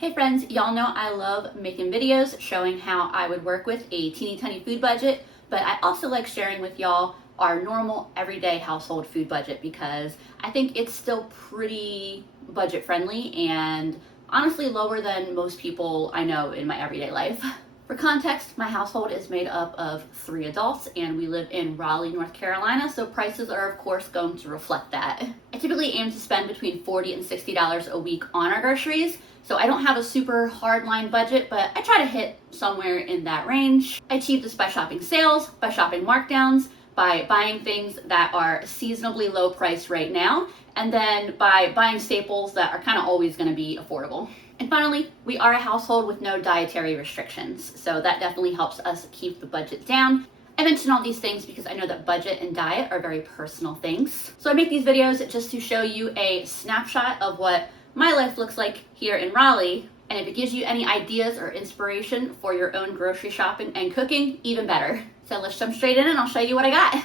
Hey friends, y'all know I love making videos showing how I would work with a teeny tiny food budget, but I also like sharing with y'all our normal everyday household food budget because I think it's still pretty budget friendly and honestly lower than most people I know in my everyday life. For context, my household is made up of 3 adults and we live in Raleigh, North Carolina, so prices are of course going to reflect that. I typically aim to spend between $40 and $60 a week on our groceries, so I don't have a super hardline budget, but I try to hit somewhere in that range. I achieve this by shopping sales, by shopping markdowns, by buying things that are seasonably low price right now, and then by buying staples that are kind of always going to be affordable. And finally, we are a household with no dietary restrictions, so that definitely helps us keep the budget down. I mention all these things because I know that budget and diet are very personal things. So I make these videos just to show you a snapshot of what my life looks like here in Raleigh, and if it gives you any ideas or inspiration for your own grocery shopping and cooking, even better. So let's jump straight in and I'll show you what I got.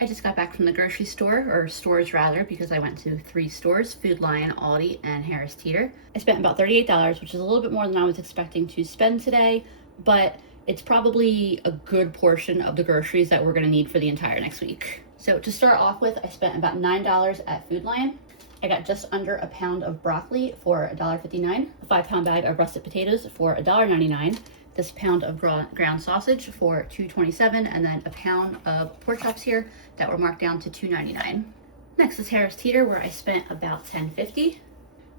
I just got back from the grocery store, or stores rather, because I went to 3 stores, Food Lion, Aldi, and Harris Teeter. I spent about $38, which is a little bit more than I was expecting to spend today, but it's probably a good portion of the groceries that we're gonna need for the entire next week. So to start off with, I spent about $9 at Food Lion. I got just under a pound of broccoli for $1.59, a 5-pound bag of russet potatoes for $1.99, this pound of ground sausage for $2.27, and then a pound of pork chops here that were marked down to $2.99. Next is Harris Teeter, where I spent about $10.50.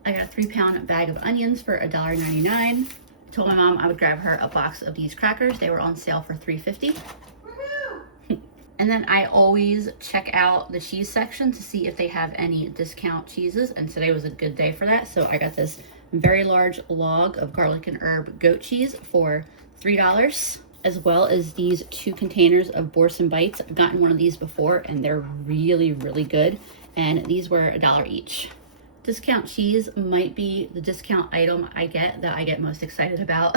I got a 3-pound bag of onions for $1.99. I told my mom I would grab her a box of these crackers. They were on sale for $3.50. And then I always check out the cheese section to see if they have any discount cheeses, and today was a good day for that. So I got this very large log of garlic and herb goat cheese for $3, as well as these 2 containers of Boursin Bites. I've gotten one of these before and they're really, really good. And these were $1 each. Discount cheese might be the discount item I get most excited about.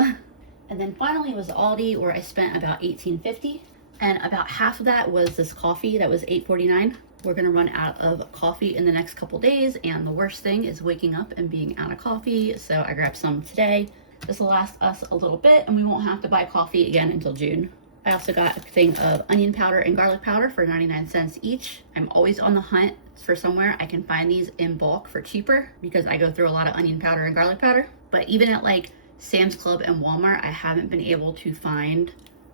And then finally was Aldi, where I spent about $18.50. And about half of that was this coffee that was $8.49. We're gonna run out of coffee in the next couple days, and the worst thing is waking up and being out of coffee, so I grabbed some today. This will last us a little bit and we won't have to buy coffee again until June. I also got a thing of onion powder and garlic powder for 99 cents each. I'm always on the hunt for somewhere I can find these in bulk for cheaper because I go through a lot of onion powder and garlic powder. But even at like Sam's Club and Walmart, I haven't been able to find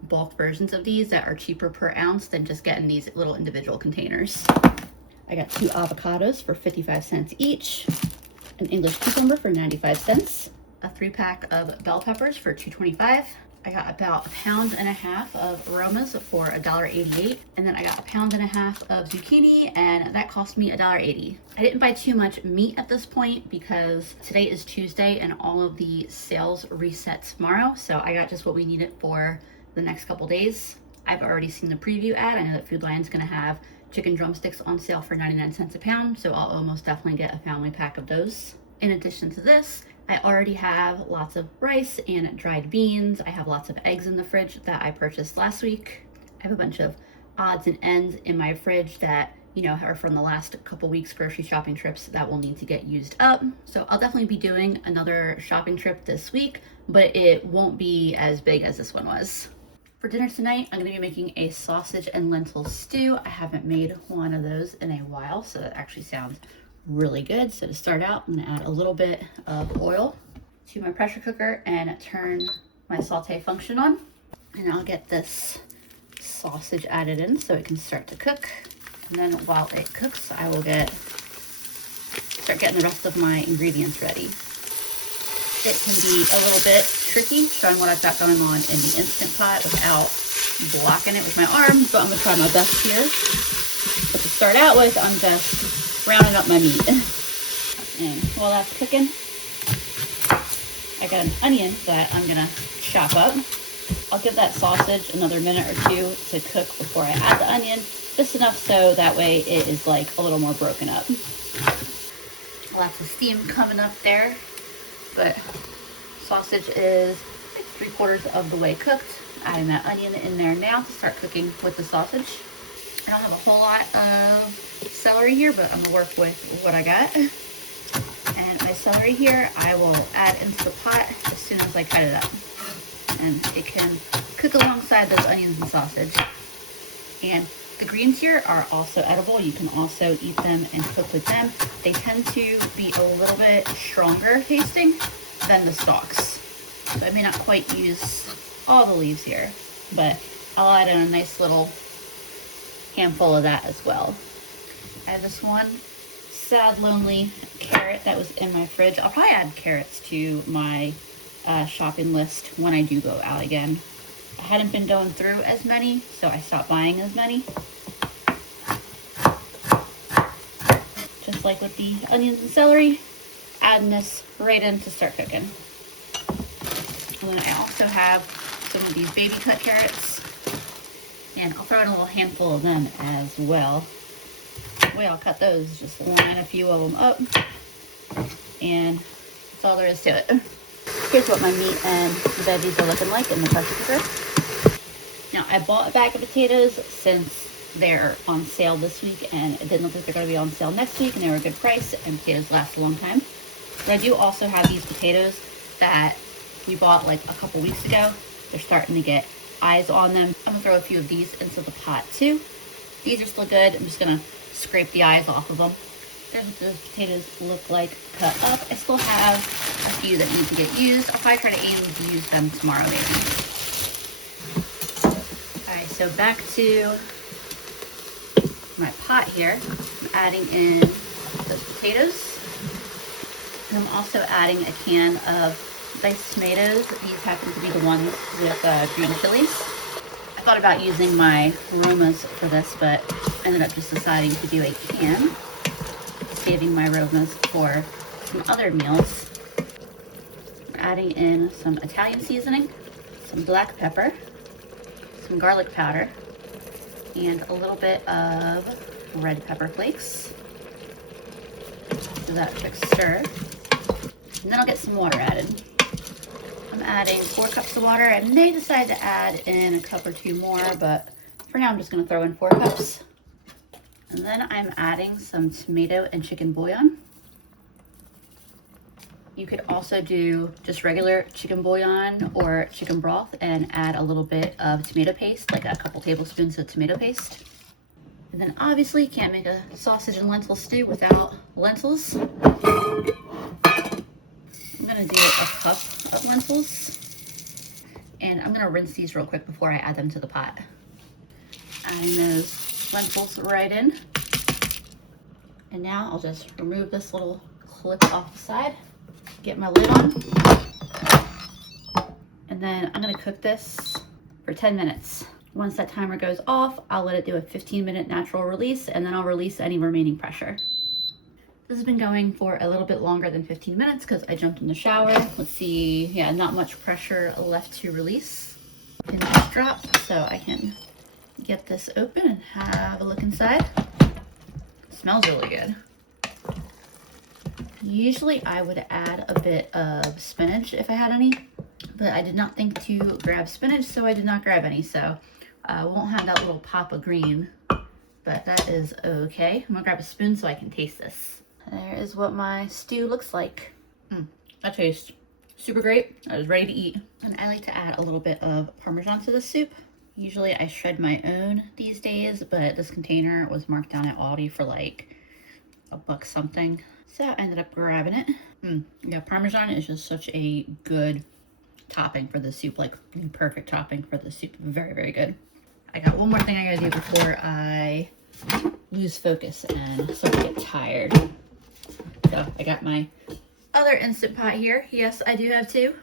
bulk versions of these that are cheaper per ounce than just getting these little individual containers. I got 2 avocados for 55 cents each, an English cucumber for 95 cents, a 3-pack of bell peppers for $2.25. I got about 1.5 pounds of Aromas for $1.88, and then I got 1.5 pounds of zucchini, and that cost me $1.80. I didn't buy too much meat at this point because today is Tuesday and all of the sales reset tomorrow, so I got just what we needed for the next couple days. I've already seen the preview ad. I know that Food Lion's gonna have chicken drumsticks on sale for 99 cents a pound, so I'll almost definitely get a family pack of those. In addition to this, I already have lots of rice and dried beans. I have lots of eggs in the fridge that I purchased last week. I have a bunch of odds and ends in my fridge that, you know, are from the last couple weeks grocery shopping trips that will need to get used up. So I'll definitely be doing another shopping trip this week, but it won't be as big as this one was. For dinner tonight, I'm gonna be making a sausage and lentil stew. I haven't made one of those in a while, so that actually sounds really good. So to start out, I'm gonna add a little bit of oil to my pressure cooker and turn my saute function on. And I'll get this sausage added in so it can start to cook. And then while it cooks, I will start getting the rest of my ingredients ready. It can be a little bit tricky showing what I've got going on in the Instant Pot without blocking it with my arms, but I'm gonna try my best here. But to start out with, I'm just rounding up my meat. And while that's cooking, I got an onion that I'm gonna chop up. I'll give that sausage another minute or 2 to cook before I add the onion, just enough so that way it is like a little more broken up. Lots of steam coming up there, but sausage is like 3/4 of the way cooked. Adding that onion in there now to start cooking with the sausage. I don't have a whole lot of celery here, but I'm gonna work with what I got. And my celery here, I will add into the pot as soon as I cut it up. And it can cook alongside those onions and sausage. And the greens here are also edible. You can also eat them and cook with them. They tend to be a little bit stronger tasting than the stalks. So I may not quite use all the leaves here, but I'll add in a nice little handful of that as well. I have this one sad, lonely carrot that was in my fridge. I'll probably add carrots to my shopping list when I do go out again. I hadn't been going through as many, so I stopped buying as many. Just like with the onions and celery, adding this right in to start cooking. And then I also have some of these baby cut carrots, and I'll throw in a little handful of them as well. The way I'll cut those is just line a few of them up, and that's all there is to it. Here's what my meat and veggies are looking like in the pressure cooker. Now, I bought a bag of potatoes since they're on sale this week, and it didn't look like they're going to be on sale next week, and they were a good price, and potatoes last a long time. But I do also have these potatoes that we bought like a couple weeks ago. They're starting to get eyes on them. I'm going to throw a few of these into the pot too. These are still good. I'm just going to scrape the eyes off of them. There's what those potatoes look like cut up. I still have a few that need to get used. I'll probably try to aim to use them tomorrow maybe. Alright, so back to my pot here. I'm adding in those potatoes. And I'm also adding a can of diced tomatoes. These happen to be the ones with green chilies. I thought about using my aromas for this, but ended up just deciding to do a can, saving my aromas for some other meals. I'm adding in some Italian seasoning, some black pepper, some garlic powder, and a little bit of red pepper flakes. Do that quick stir. And then I'll get some water added. I'm adding 4 cups of water. I may decide to add in a cup or 2 more, but for now I'm just going to throw in 4 cups. And then I'm adding some tomato and chicken bouillon. You could also do just regular chicken bouillon or chicken broth and add a little bit of tomato paste, like a couple tablespoons of tomato paste. And then obviously you can't make a sausage and lentil stew without lentils. I'm gonna do a cup of lentils, and I'm gonna rinse these real quick before I add them to the pot. Adding those lentils right in. And now I'll just remove this little clip off the side, get my lid on, and then I'm gonna cook this for 10 minutes. Once that timer goes off, I'll let it do a 15-minute natural release, and then I'll release any remaining pressure. This has been going for a little bit longer than 15 minutes because I jumped in the shower. Let's see, yeah, not much pressure left to release. And just drop so I can get this open and have a look inside. It smells really good. Usually I would add a bit of spinach if I had any, but I did not think to grab spinach, so I did not grab any. So I won't have that little pop of green, but that is okay. I'm gonna grab a spoon so I can taste this. There is what my stew looks like. That tastes super great. I was ready to eat. And I like to add a little bit of Parmesan to the soup. Usually I shred my own these days, but this container was marked down at Aldi for like $1 something. So I ended up grabbing it. Yeah, Parmesan is just such a good topping for the soup, like the perfect topping for the soup. Very, very good. I got one more thing I gotta do before I lose focus and start to get tired. So I got my other Instant Pot here. Yes, I do have 2.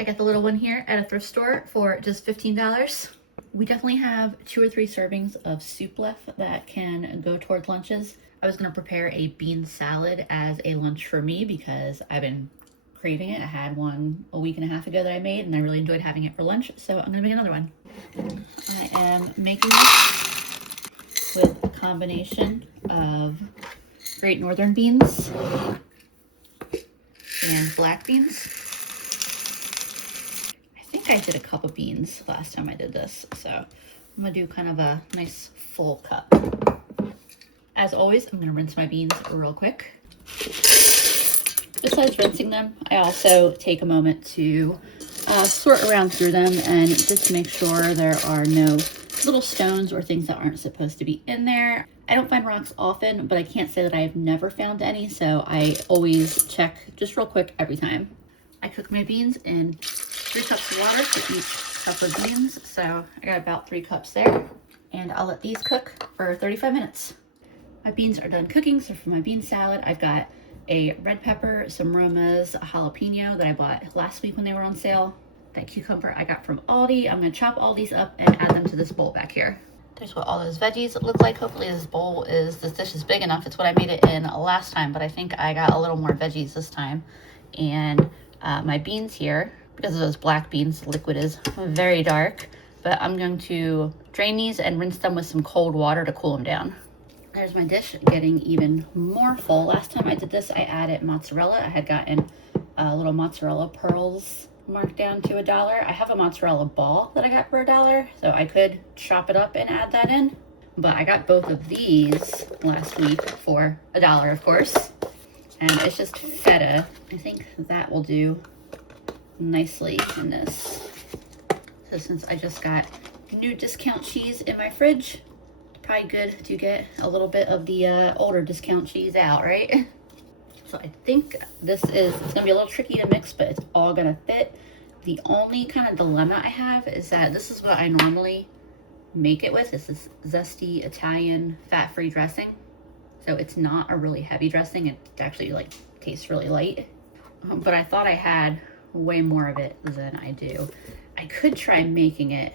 I got the little one here at a thrift store for just $15. We definitely have 2 or 3 servings of soup left that can go towards lunches. I was gonna prepare a bean salad as a lunch for me because I've been craving it. I had one a week and a half ago that I made and I really enjoyed having it for lunch, so I'm gonna make another one. I am making this with a combination of Great Northern beans and black beans. I think I did a cup of beans last time I did this, so I'm gonna do kind of a nice full cup. As always, I'm gonna rinse my beans real quick. besides rinsing them, I also take a moment to sort around through them and just make sure there are no little stones or things that aren't supposed to be in there. I don't find rocks often, but I can't say that I have never found any, so I always check just real quick every time. I cook my beans in 3 cups of water for each cup of beans, so I got about 3 cups there, and I'll let these cook for 35 minutes. My beans are done cooking, so for my bean salad, I've got a red pepper, some Aromas, a jalapeno that I bought last week when they were on sale, that cucumber I got from Aldi. I'm gonna chop all these up and add them to this bowl back here. There's what all those veggies look like. Hopefully this dish is big enough. It's what I made it in last time, but I think I got a little more veggies this time. And my beans here, because of those black beans, the liquid is very dark, but I'm going to drain these and rinse them with some cold water to cool them down. There's my dish getting even more full. Last time I did this, I added mozzarella. I had gotten little mozzarella pearls marked down to $1. I have a mozzarella ball that I got for $1, so I could chop it up and add that in. But I got both of these last week for $1, of course. And it's just feta. I think that will do nicely in this. So since I just got new discount cheese in my fridge, probably good to get a little bit of the older discount cheese out, right? So I think it's gonna be a little tricky to mix, but it's all gonna fit. The only kind of dilemma I have is that this is what I normally make it with. This is zesty Italian fat-free dressing. So it's not a really heavy dressing. It actually like tastes really light. But I thought I had way more of it than I do. I could try making it,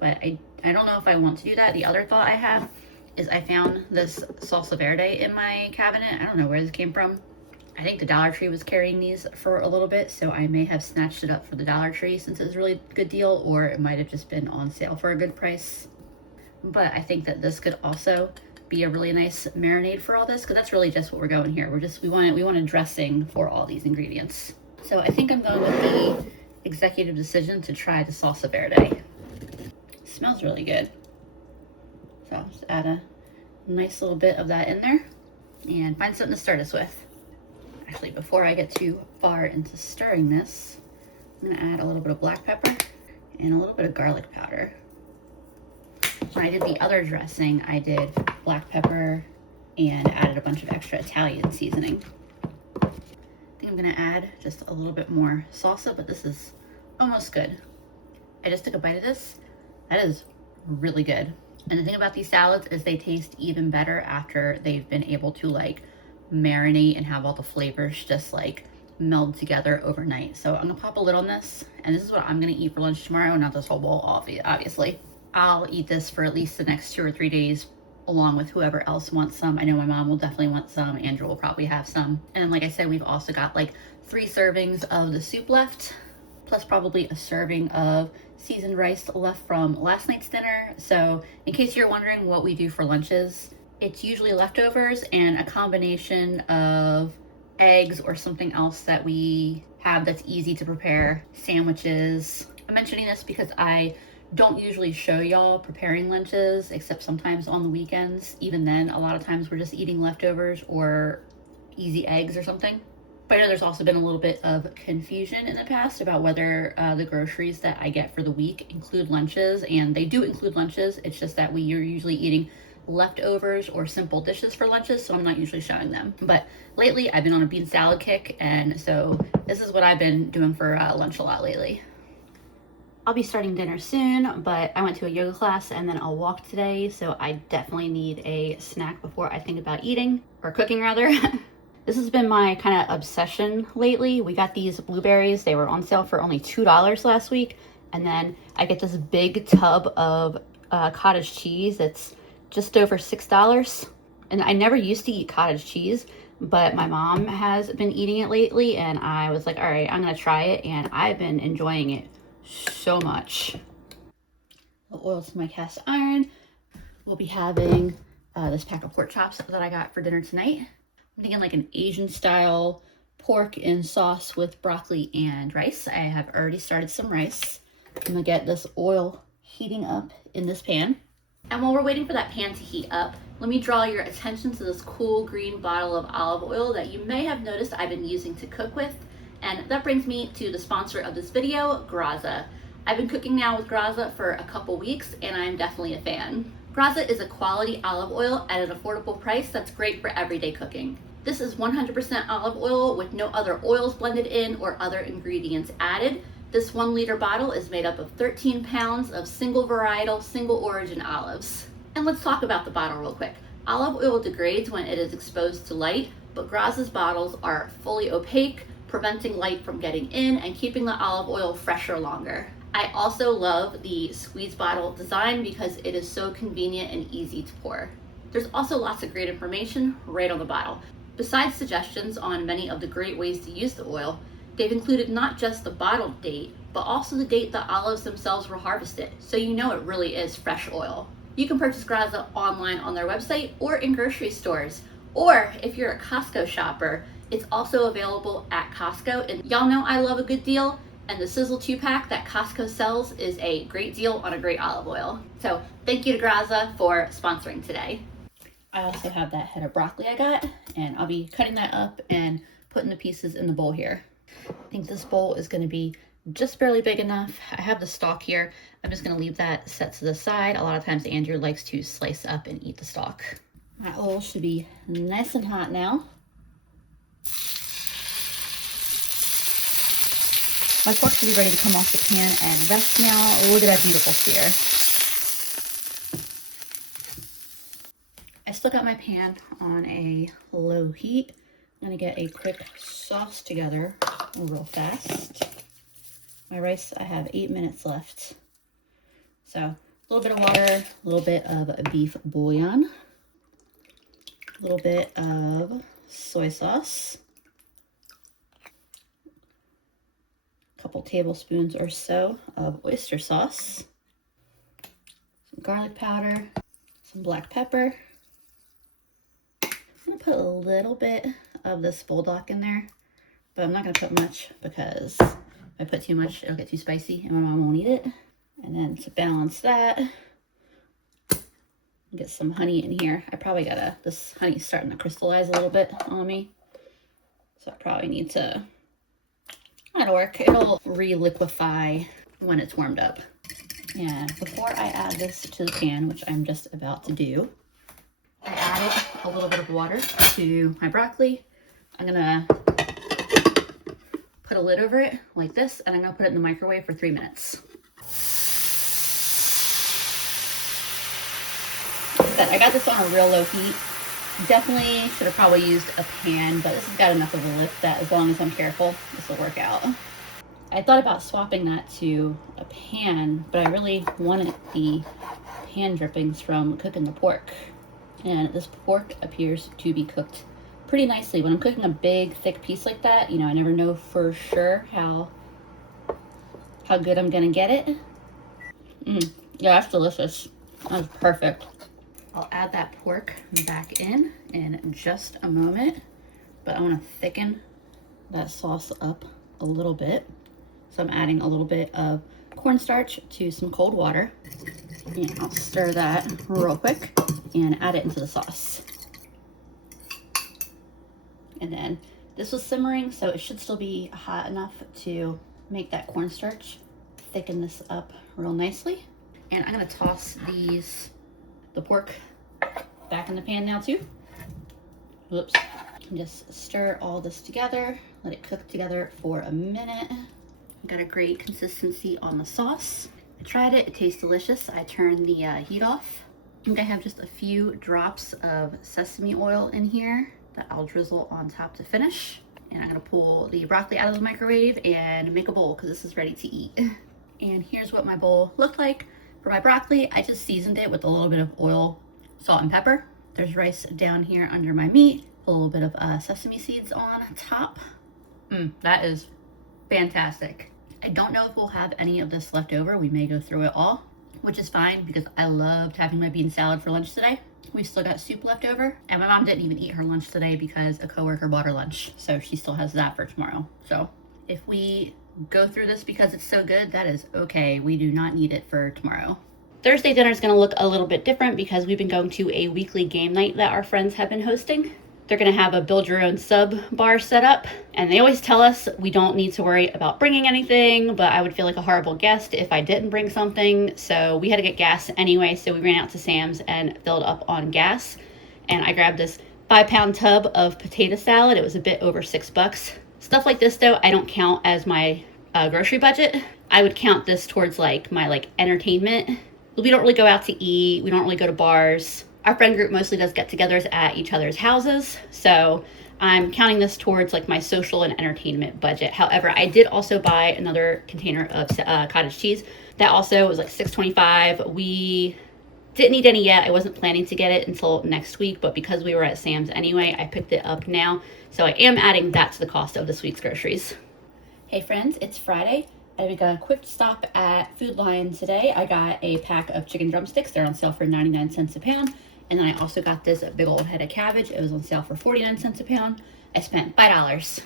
but I don't know if I want to do that. The other thought I have is I found this salsa verde in my cabinet. I don't know where this came from. I think the Dollar Tree was carrying these for a little bit, so I may have snatched it up for the Dollar Tree since it was a really good deal, or it might have just been on sale for a good price. But I think that this could also be a really nice marinade for all this, because that's really just what we're going here. We want a dressing for all these ingredients. So I think I'm going with the executive decision to try the salsa verde. It smells really good. So I'll just add a nice little bit of that in there and find something to stir this with. Actually, before I get too far into stirring this, I'm gonna add a little bit of black pepper and a little bit of garlic powder. When I did the other dressing, I did black pepper and added a bunch of extra Italian seasoning. I think I'm gonna add just a little bit more salsa, but this is almost good. I just took a bite of this. That is really good. And the thing about these salads is they taste even better after they've been able to like marinate and have all the flavors just like meld together overnight. So I'm gonna pop a lid on this, and this is what I'm gonna eat for lunch tomorrow, not this whole bowl, obviously. I'll eat this for at least the next 2 or 3 days along with whoever else wants some. I know my mom will definitely want some. Andrew will probably have some. And then like I said, we've also got like 3 servings of the soup left, plus probably a serving of seasoned rice left from last night's dinner. So in case you're wondering what we do for lunches, it's usually leftovers and a combination of eggs or something else that we have that's easy to prepare. Sandwiches. I'm mentioning this because I don't usually show y'all preparing lunches, except sometimes on the weekends. Even then, a lot of times we're just eating leftovers or easy eggs or something. But I know there's also been a little bit of confusion in the past about whether the groceries that I get for the week include lunches, and they do include lunches. It's just that we are usually eating leftovers or simple dishes for lunches, so I'm not usually showing them. But lately I've been on a bean salad kick, and so this is what I've been doing for lunch a lot lately. I'll be starting dinner soon, but I went to a yoga class and then I'll walk today, so I definitely need a snack before I think about eating, or cooking rather. This has been my kind of obsession lately. We got these blueberries. They were on sale for only $2 last week, and then I get this big tub of cottage cheese. It's just over $6. And I never used to eat cottage cheese, but my mom has been eating it lately, and I was like, all right, I'm gonna try it, and I've been enjoying it so much. Oil to my cast iron. We'll be having this pack of pork chops that I got for dinner tonight. I'm thinking like an Asian style pork in sauce with broccoli and rice. I have already started some rice. I'm gonna get this oil heating up in this pan. And while we're waiting for that pan to heat up, let me draw your attention to this cool green bottle of olive oil that you may have noticed I've been using to cook with. And that brings me to the sponsor of this video, Graza. I've been cooking now with Graza for a couple weeks and I'm definitely a fan. Graza is a quality olive oil at an affordable price that's great for everyday cooking. This is 100% olive oil with no other oils blended in or other ingredients added. This 1 liter bottle is made up of 13 pounds of single varietal, single origin olives. And let's talk about the bottle real quick. Olive oil degrades when it is exposed to light, but Graza's bottles are fully opaque, preventing light from getting in and keeping the olive oil fresher longer. I also love the squeeze bottle design because it is so convenient and easy to pour. There's also lots of great information right on the bottle. Besides suggestions on many of the great ways to use the oil, they've included not just the bottle date, but also the date the olives themselves were harvested, so you know it really is fresh oil. You can purchase Graza online on their website or in grocery stores. Or if you're a Costco shopper, it's also available at Costco. And y'all know I love a good deal, and the Sizzle 2-pack that Costco sells is a great deal on a great olive oil. So thank you to Graza for sponsoring today. I also have that head of broccoli I got, and I'll be cutting that up and putting the pieces in the bowl here. I think this bowl is going to be just barely big enough. I have the stalk here. I'm just going to leave that set to the side. A lot of times Andrew likes to slice up and eat the stalk. My oil should be nice and hot now. My fork should be ready to come off the pan and rest now. Look at that beautiful sear. I still got my pan on a low heat. I'm going to get a quick sauce together real fast. My rice, I have 8 minutes left. So a little bit of water, a little bit of beef bouillon, a little bit of soy sauce, a couple tablespoons or so of oyster sauce, some garlic powder, some black pepper. I'm going to put a little bit of this bulldog in there, but I'm not going to put much because if I put too much, it'll get too spicy and my mom won't eat it. And then to balance that, get some honey in here. I probably gotta, this honey's starting to crystallize a little bit on me. So I probably need to, that'll work. It'll re-liquefy when it's warmed up. And before I add this to the pan, which I'm just about to do, I added a little bit of water to my broccoli. I'm gonna put a lid over it like this, and I'm gonna put it in the microwave for 3 minutes. I got this on a real low heat. Definitely should have probably used a pan, but this has got enough of a lift that as long as I'm careful, this will work out. I thought about swapping that to a pan, but I really wanted the pan drippings from cooking the pork. And this pork appears to be cooked pretty nicely. When I'm cooking a big, thick piece like that, you know, I never know for sure how good I'm gonna get it. Yeah, that's delicious. That's perfect. I'll add that pork back in just a moment, but I want to thicken that sauce up a little bit. So I'm adding a little bit of cornstarch to some cold water, and I'll stir that real quick and add it into the sauce. And then this was simmering, so it should still be hot enough to make that cornstarch thicken this up real nicely. And I'm going to toss the pork back in the pan now too. Whoops. And just stir all this together. Let it cook together for a minute. Got a great consistency on the sauce. I tried it. It tastes delicious. I turned the heat off. I think I have just a few drops of sesame oil in here that I'll drizzle on top to finish. And I'm going to pull the broccoli out of the microwave and make a bowl because this is ready to eat. And here's what my bowl looked like. For my broccoli, I just seasoned it with a little bit of oil, salt, and pepper. There's rice down here under my meat, a little bit of sesame seeds on top. That is fantastic. I don't know if we'll have any of this left over. We may go through it all, which is fine because I loved having my bean salad for lunch today. We still got soup left over, and my mom didn't even eat her lunch today because a coworker bought her lunch, so she still has that for tomorrow. So if we go through this because it's so good, that is okay. We do not need it for tomorrow. Thursday dinner is going to look a little bit different because we've been going to a weekly game night that our friends have been hosting. They're going to have a build your own sub bar set up, and they always tell us we don't need to worry about bringing anything, but I would feel like a horrible guest if I didn't bring something. So we had to get gas anyway, so we ran out to Sam's and filled up on gas, and I grabbed this 5-pound tub of potato salad. It was a bit over $6. Stuff like this though, I don't count as my grocery budget. I would count this towards like my entertainment. We don't really go out to eat. We don't really go to bars. Our friend group mostly does get-togethers at each other's houses. So I'm counting this towards like my social and entertainment budget. However, I did also buy another container of cottage cheese. That also was like $6.25. We didn't need any yet. I wasn't planning to get it until next week, but because we were at Sam's anyway, I picked it up now. So I am adding that to the cost of this week's groceries. Hey friends, it's Friday. I got a quick stop at Food Lion today. I got a pack of chicken drumsticks. They're on sale for 99 cents a pound. And then I also got this big old head of cabbage. It was on sale for 49 cents a pound. I spent $5.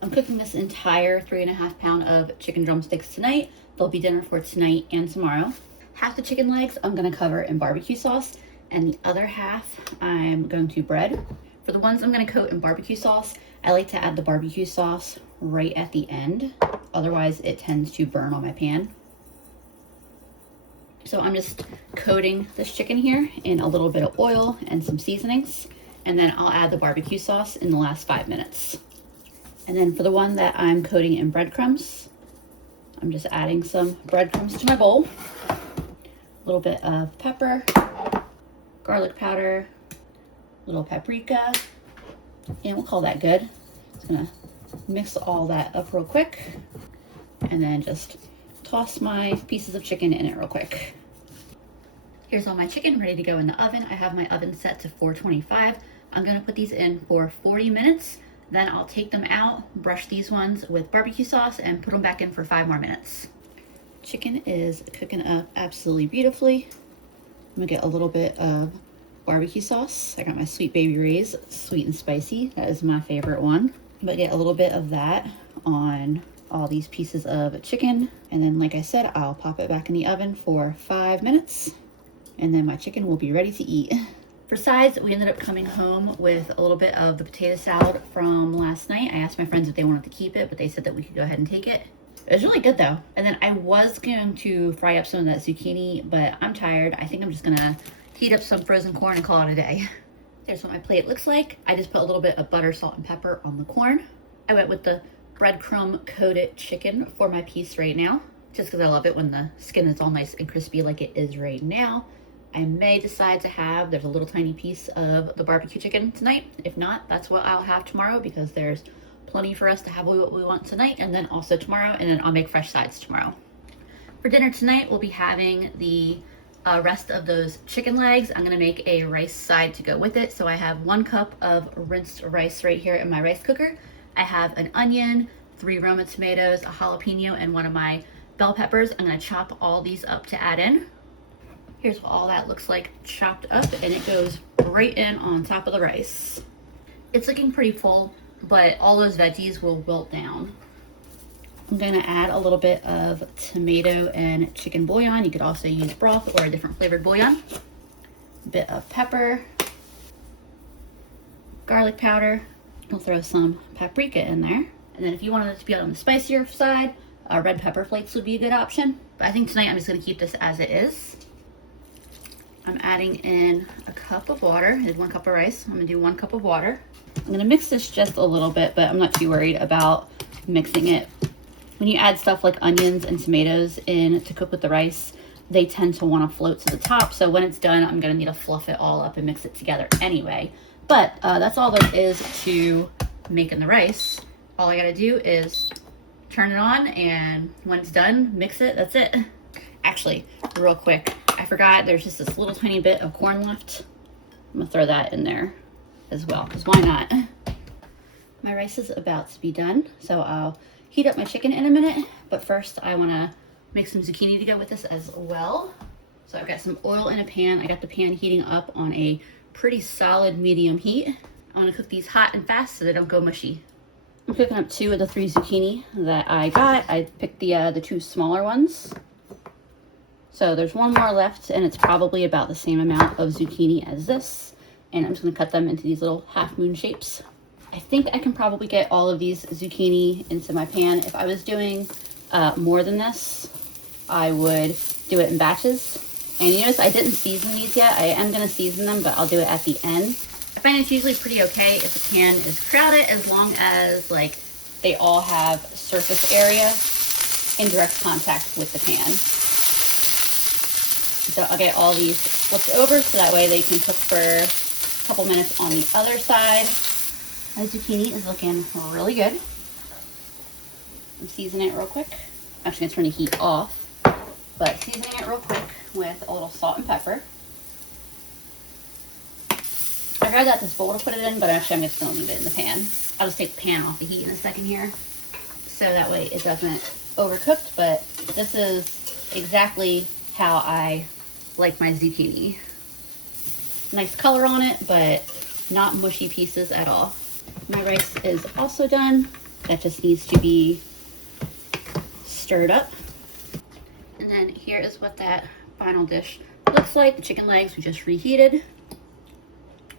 I'm cooking this entire 3.5 pound of chicken drumsticks tonight. They'll be dinner for tonight and tomorrow. Half the chicken legs I'm gonna cover in barbecue sauce, and the other half I'm going to bread. For the ones I'm gonna coat in barbecue sauce, I like to add the barbecue sauce right at the end. Otherwise it tends to burn on my pan. So I'm just coating this chicken here in a little bit of oil and some seasonings, and then I'll add the barbecue sauce in the last 5 minutes. And then for the one that I'm coating in breadcrumbs, I'm just adding some breadcrumbs to my bowl. A little bit of pepper, garlic powder, a little paprika, and we'll call that good. Just gonna mix all that up real quick and then just toss my pieces of chicken in it real quick. Here's all my chicken ready to go in the oven. I have my oven set to 425. I'm gonna put these in for 40 minutes. Then I'll take them out, brush these ones with barbecue sauce, and put them back in for 5 more minutes. Chicken is cooking up absolutely beautifully. I'm gonna get a little bit of barbecue sauce. I got my Sweet Baby Ray's, sweet and spicy. That is my favorite one. But get a little bit of that on all these pieces of chicken. And then, like I said, I'll pop it back in the oven for 5 minutes. And then my chicken will be ready to eat. For sides, we ended up coming home with a little bit of the potato salad from last night. I asked my friends if they wanted to keep it, but they said that we could go ahead and take it. It was really good though. And then I was going to fry up some of that zucchini, but I'm tired. I think I'm just gonna heat up some frozen corn and call it a day. Here's what my plate looks like. I just put a little bit of butter, salt, and pepper on the corn. I went with the breadcrumb coated chicken for my piece right now, just because I love it when the skin is all nice and crispy like it is right now. I may decide to have, there's a little tiny piece of the barbecue chicken tonight. If not, that's what I'll have tomorrow, because there's plenty for us to have what we want tonight, and then also tomorrow, and then I'll make fresh sides tomorrow. For dinner tonight, we'll be having the rest of those chicken legs. I'm gonna make a rice side to go with it. So I have 1 cup of rinsed rice right here in my rice cooker. I have an onion, 3 Roma tomatoes, a jalapeno, and 1 of my bell peppers. I'm gonna chop all these up to add in. Here's what all that looks like chopped up, and it goes right in on top of the rice. It's looking pretty full, but all those veggies will wilt down. I'm gonna add a little bit of tomato and chicken bouillon. You could also use broth or a different flavored bouillon. A bit of pepper, garlic powder. I'll throw some paprika in there. And then if you wanted it to be on the spicier side, red pepper flakes would be a good option. But I think tonight I'm just gonna keep this as it is. I'm adding in a cup of water. I did 1 cup of rice. I'm gonna do 1 cup of water. I'm gonna mix this just a little bit, but I'm not too worried about mixing it. When you add stuff like onions and tomatoes in to cook with the rice, they tend to wanna float to the top. So when it's done, I'm gonna need to fluff it all up and mix it together anyway. But that's all there is to making the rice. All I gotta do is turn it on, and when it's done, mix it, that's it. Actually, real quick, I forgot there's just this little tiny bit of corn left. I'm gonna throw that in there as well, because why not? My rice is about to be done, so I'll heat up my chicken in a minute, but first I wanna make some zucchini to go with this as well. So I've got some oil in a pan. I got the pan heating up on a pretty solid medium heat. I wanna cook these hot and fast so they don't go mushy. I'm cooking up 2 of the 3 zucchini that I got. I picked the 2 smaller ones. So there's one more left, and it's probably about the same amount of zucchini as this. And I'm just gonna cut them into these little half moon shapes. I think I can probably get all of these zucchini into my pan. If I was doing more than this, I would do it in batches. And you notice I didn't season these yet. I am gonna season them, but I'll do it at the end. I find it's usually pretty okay if the pan is crowded, as long as like they all have surface area in direct contact with the pan. So I'll get all these flipped over so that way they can cook for a couple minutes on the other side. My zucchini is looking really good. I'm seasoning it real quick. I'm actually gonna turn the heat off, but seasoning it real quick with a little salt and pepper. I grabbed out this bowl to put it in, but actually I'm just gonna leave it in the pan. I'll just take the pan off the heat in a second here, so that way it doesn't overcooked, but this is exactly how I like my zucchini. Nice color on it, but not mushy pieces at all. My rice is also done. That just needs to be stirred up. And then here is what that final dish looks like. The chicken legs we just reheated.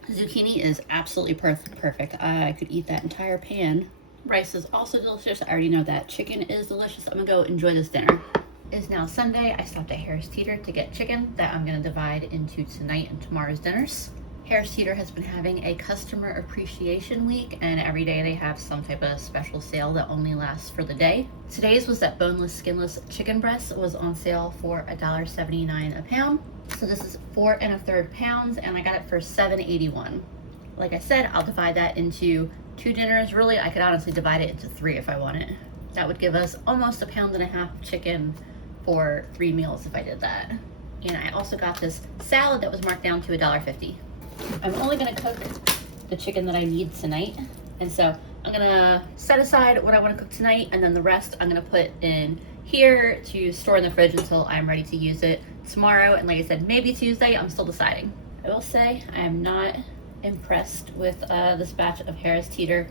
Zucchini is absolutely perfect. I could eat that entire pan. Rice is also delicious. I already know that. Chicken is delicious. I'm gonna go enjoy this dinner. It is now Sunday. I stopped at Harris Teeter to get chicken that I'm gonna divide into tonight and tomorrow's dinners. Harris Teeter has been having a customer appreciation week, and every day they have some type of special sale that only lasts for the day. Today's was that boneless, skinless chicken breast was on sale for $1.79 a pound. So this is 4 1/3 pounds, and I got it for $7.81. Like I said, I'll divide that into 2 dinners. Really, I could honestly divide it into 3 if I wanted. That would give us almost 1.5 pounds of chicken for 3 meals if I did that. And I also got this salad that was marked down to $1.50. I'm only gonna cook the chicken that I need tonight, and so I'm gonna set aside what I want to cook tonight, and then the rest I'm gonna put in here to store in the fridge until I'm ready to use it tomorrow. And like I said, maybe Tuesday. I'm still deciding. I will say I am not impressed with this batch of Harris Teeter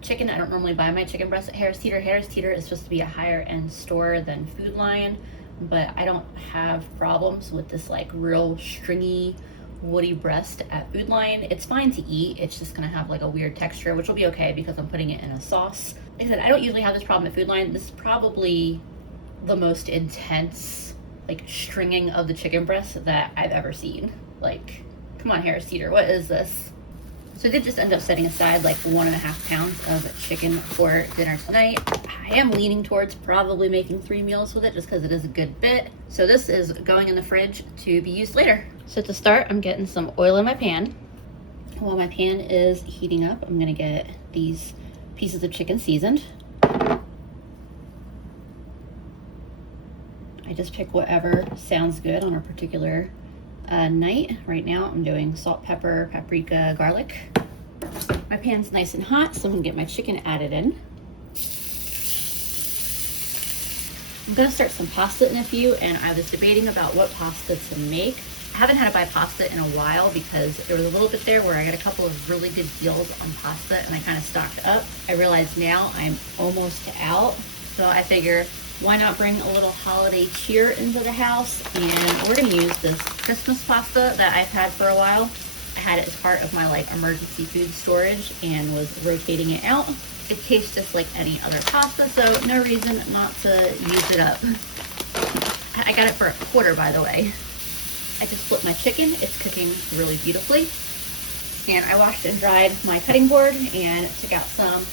chicken. I don't normally buy my chicken breast at Harris Teeter. Harris Teeter is supposed to be a higher end store than Food Lion, but I don't have problems with this like real stringy woody breast at Food Lion. It's fine to eat. It's just gonna have like a weird texture, which will be okay because I'm putting it in a sauce. Like I said, I don't usually have this problem at Food Lion. This is probably the most intense like stringing of the chicken breast that I've ever seen. Like, come on, Harris Teeter, what is this? So I did just end up setting aside like 1.5 pounds of chicken for dinner tonight. I am leaning towards probably making 3 meals with it just because it is a good bit. So this is going in the fridge to be used later. So to start, I'm getting some oil in my pan. While my pan is heating up, I'm gonna get these pieces of chicken seasoned. I just pick whatever sounds good on a particular night. Right now I'm doing salt, pepper, paprika, garlic. My pan's nice and hot, so I'm gonna get my chicken added in. I'm gonna start some pasta in a few, and I was debating about what pasta to make. I haven't had to buy pasta in a while because there was a little bit there where I got a couple of really good deals on pasta and I kind of stocked up. I realize now I'm almost out, so I figure why not bring a little holiday cheer into the house. And we're gonna use this Christmas pasta that I've had for a while. I had it as part of my like emergency food storage and was rotating it out. It tastes just like any other pasta, so no reason not to use it up. I got it for $1, by the way. I just flipped my chicken. It's cooking really beautifully. And I washed and dried my cutting board and took out some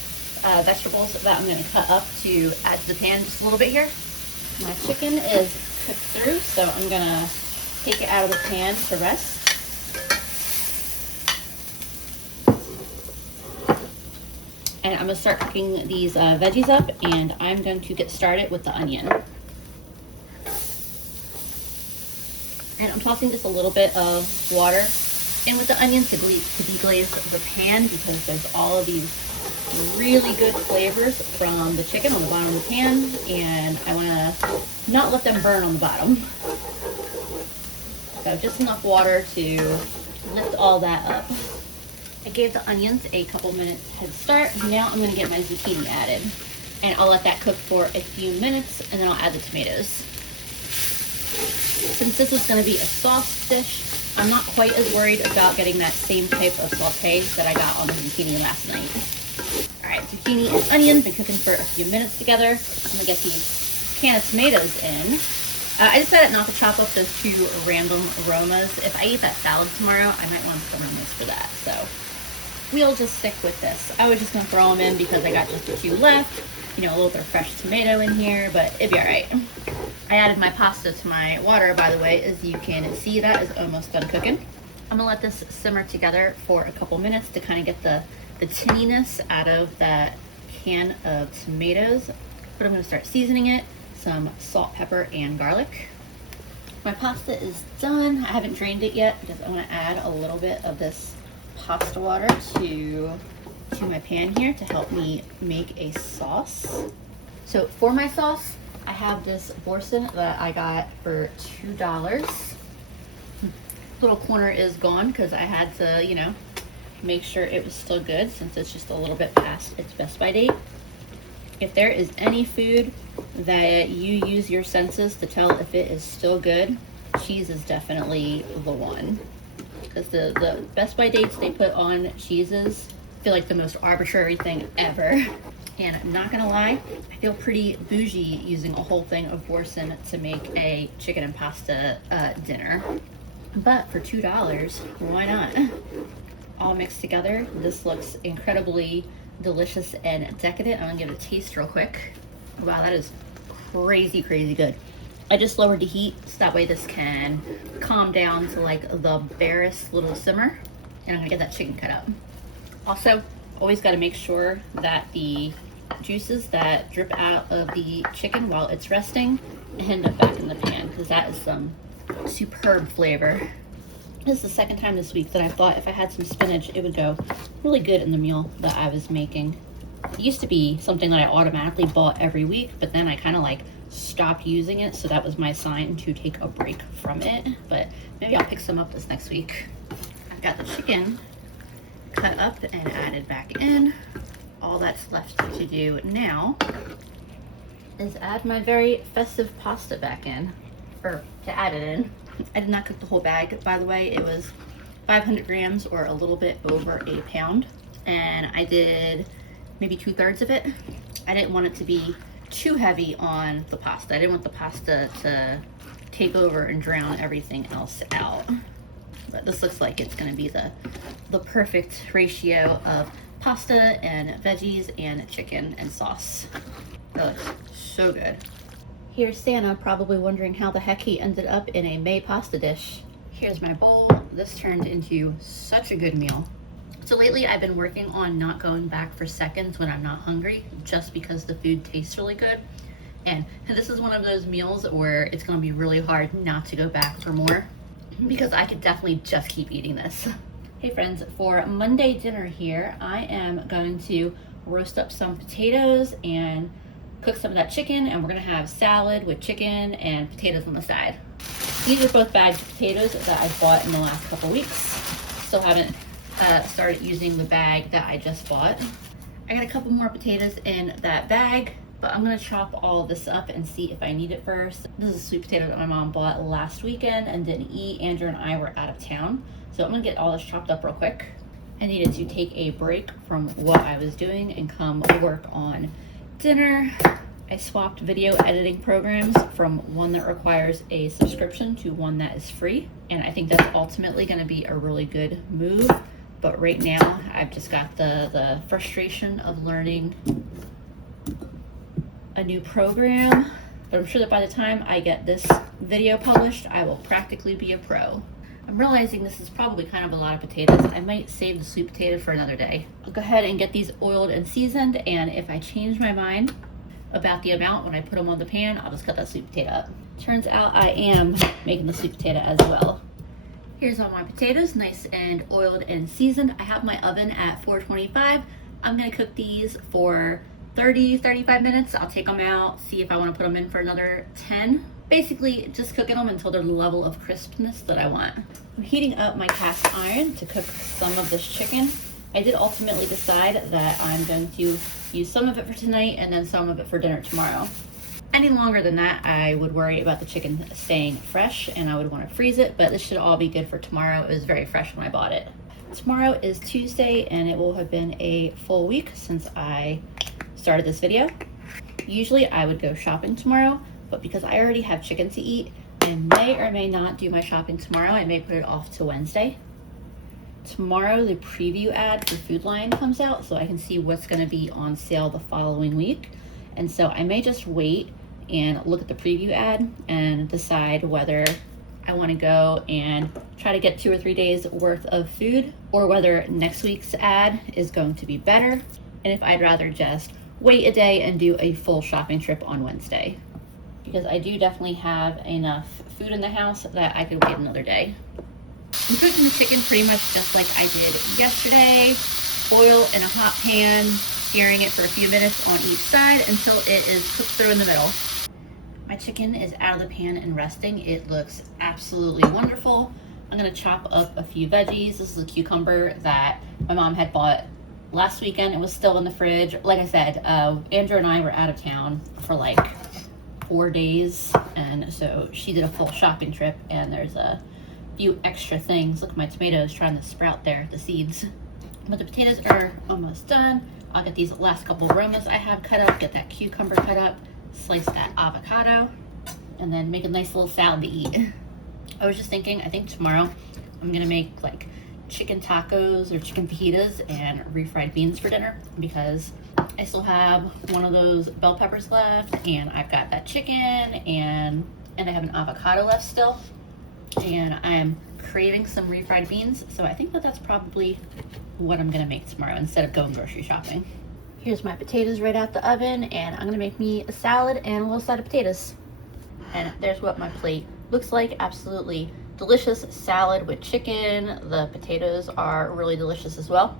vegetables that I'm going to cut up to add to the pan just a little bit here. My chicken is cooked through, so I'm going to take it out of the pan to rest. And I'm going to start cooking these veggies up, and I'm going to get started with the onion. And I'm tossing just a little bit of water in with the onions to deglaze the pan because there's all of these really good flavors from the chicken on the bottom of the pan, and I want to not let them burn on the bottom. So just enough water to lift all that up. I gave the onions a couple minutes head start. Now I'm going to get my zucchini added, and I'll let that cook for a few minutes, and then I'll add the tomatoes. Since this is going to be a sauce dish, I'm not quite as worried about getting that same type of saute that I got on the zucchini last night. All right, zucchini and onions been cooking for a few minutes together. I'm gonna get these can of tomatoes in. I decided not to chop up those 2 random aromas. If I eat that salad tomorrow, I might want some aromas for that. So we'll just stick with this. I was just gonna throw them in because I got just a few left. You know, a little bit of fresh tomato in here, but it'd be all right. I added my pasta to my water, by the way. As you can see, that is almost done cooking. I'm gonna let this simmer together for a couple minutes to kind of get the tinniness out of that can of tomatoes. But I'm gonna start seasoning it. Some salt, pepper, and garlic. My pasta is done. I haven't drained it yet because I want to add a little bit of this pasta water to my pan here to help me make a sauce. So for my sauce, I have this Borson that I got for $2. Little corner is gone because I had to, you know, make sure it was still good since it's just a little bit past its best by date. If there is any food that you use your senses to tell if it is still good, cheese is definitely the one. Because the best by dates they put on cheeses feel like the most arbitrary thing ever. And I'm not gonna lie, I feel pretty bougie using a whole thing of Borson to make a chicken and pasta dinner. But for $2, why not? All mixed together, this looks incredibly delicious and decadent. I'm gonna give it a taste real quick. Wow, that is crazy good. I just lowered the heat so that way this can calm down to like the barest little simmer, and I'm gonna get that chicken cut up. Also, always got to make sure that the juices that drip out of the chicken while it's resting end up back in the pan, because that is some superb flavor. This is the second time this week that I thought if I had some spinach, it would go really good in the meal that I was making. It used to be something that I automatically bought every week, but then I kind of like stopped using it, so that was my sign to take a break from it. But maybe I'll pick some up this next week. I've got the chicken cut up and added back in. All that's left to do now is add my very festive pasta back in, or to add it in. I did not cook the whole bag, by the way. It was 500 grams or a little bit over a pound, and I did maybe 2/3 of it. I didn't want it to be too heavy on the pasta. I didn't want the pasta to take over and drown everything else out. But this looks like it's going to be the perfect ratio of pasta and veggies and chicken and sauce. That looks so good. Here's Santa probably wondering how the heck he ended up in a May pasta dish. Here's my bowl. This turned into such a good meal. So lately I've been working on not going back for seconds when I'm not hungry, just because the food tastes really good. And this is one of those meals where it's going to be really hard not to go back for more, because I could definitely just keep eating this. Hey friends, for Monday dinner here, I am going to roast up some potatoes and cook some of that chicken, and we're gonna have salad with chicken and potatoes on the side. These are both bags of potatoes that I bought in the last couple weeks. Still haven't started using the bag that I just bought. I got a couple more potatoes in that bag, but I'm gonna chop all this up and see if I need it first. This is a sweet potato that my mom bought last weekend and didn't eat. Andrew and I were out of town, so I'm gonna get all this chopped up real quick. I needed to take a break from what I was doing and come work on dinner. I swapped video editing programs from one that requires a subscription to one that is free, and I think that's ultimately going to be a really good move. But right now I've just got the frustration of learning a new program, but I'm sure that by the time I get this video published, I will practically be a pro. I'm realizing this is probably kind of a lot of potatoes. I might save the sweet potato for another day. I'll go ahead and get these oiled and seasoned, and if I change my mind about the amount when I put them on the pan, I'll just cut that sweet potato up. Turns out I am making the sweet potato as well. Here's all my potatoes, nice and oiled and seasoned. I have my oven at 425. I'm gonna cook these for 35 minutes. I'll take them out, see if I wanna put them in for another 10. Basically, just cooking them until they're the level of crispness that I want. I'm heating up my cast iron to cook some of this chicken. I did ultimately decide that I'm going to use some of it for tonight and then some of it for dinner tomorrow. Any longer than that, I would worry about the chicken staying fresh and I would want to freeze it, but this should all be good for tomorrow. It was very fresh when I bought it. Tomorrow is Tuesday and it will have been a full week since I started this video. Usually I would go shopping tomorrow, but because I already have chicken to eat, I may or may not do my shopping tomorrow. I may put it off to Wednesday. Tomorrow the preview ad for Food Lion comes out, so I can see what's going to be on sale the following week. And so I may just wait and look at the preview ad and decide whether I want to go and try to get 2 or 3 days worth of food, or whether next week's ad is going to be better, and if I'd rather just wait a day and do a full shopping trip on Wednesday. Because I do definitely have enough food in the house that I could wait another day. I'm cooking the chicken pretty much just like I did yesterday. Oil in a hot pan, searing it for a few minutes on each side until it is cooked through in the middle. My chicken is out of the pan and resting. It looks absolutely wonderful. I'm gonna chop up a few veggies. This is a cucumber that my mom had bought last weekend. It was still in the fridge. Like I said, Andrew and I were out of town for like 4 days, and so she did a full shopping trip, and there's a few extra things. Look, my tomatoes trying to sprout there, the seeds. But the potatoes are almost done. I'll get these last couple aromas I have cut up, get that cucumber cut up, slice that avocado, and then make a nice little salad to eat. I was just thinking, I think tomorrow I'm gonna make like chicken tacos or chicken fajitas and refried beans for dinner, because I still have one of those bell peppers left, and I've got that chicken, and I have an avocado left still, and I am craving some refried beans, so I think that that's probably what I'm gonna make tomorrow instead of going grocery shopping. Here's my potatoes right out the oven, and I'm gonna make me a salad and a little side of potatoes. And there's what my plate looks like. Absolutely delicious salad with chicken. The potatoes are really delicious as well.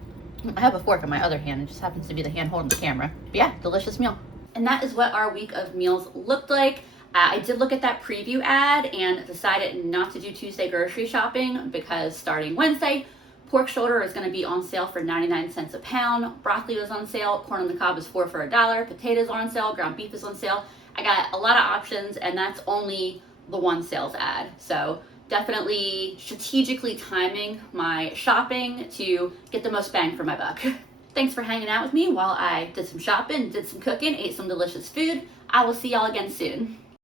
I have a fork in my other hand. It just happens to be the hand holding the camera. But yeah, delicious meal. And that is what our week of meals looked like. I did look at that preview ad and decided not to do Tuesday grocery shopping because starting Wednesday, pork shoulder is going to be on sale for 99 cents a pound. Broccoli was on sale. Corn on the cob is 4 for $1. Potatoes are on sale. Ground beef is on sale. I got a lot of options, and that's only the one sales ad. So definitely strategically timing my shopping to get the most bang for my buck. Thanks for hanging out with me while I did some shopping, did some cooking, ate some delicious food. I will see y'all again soon.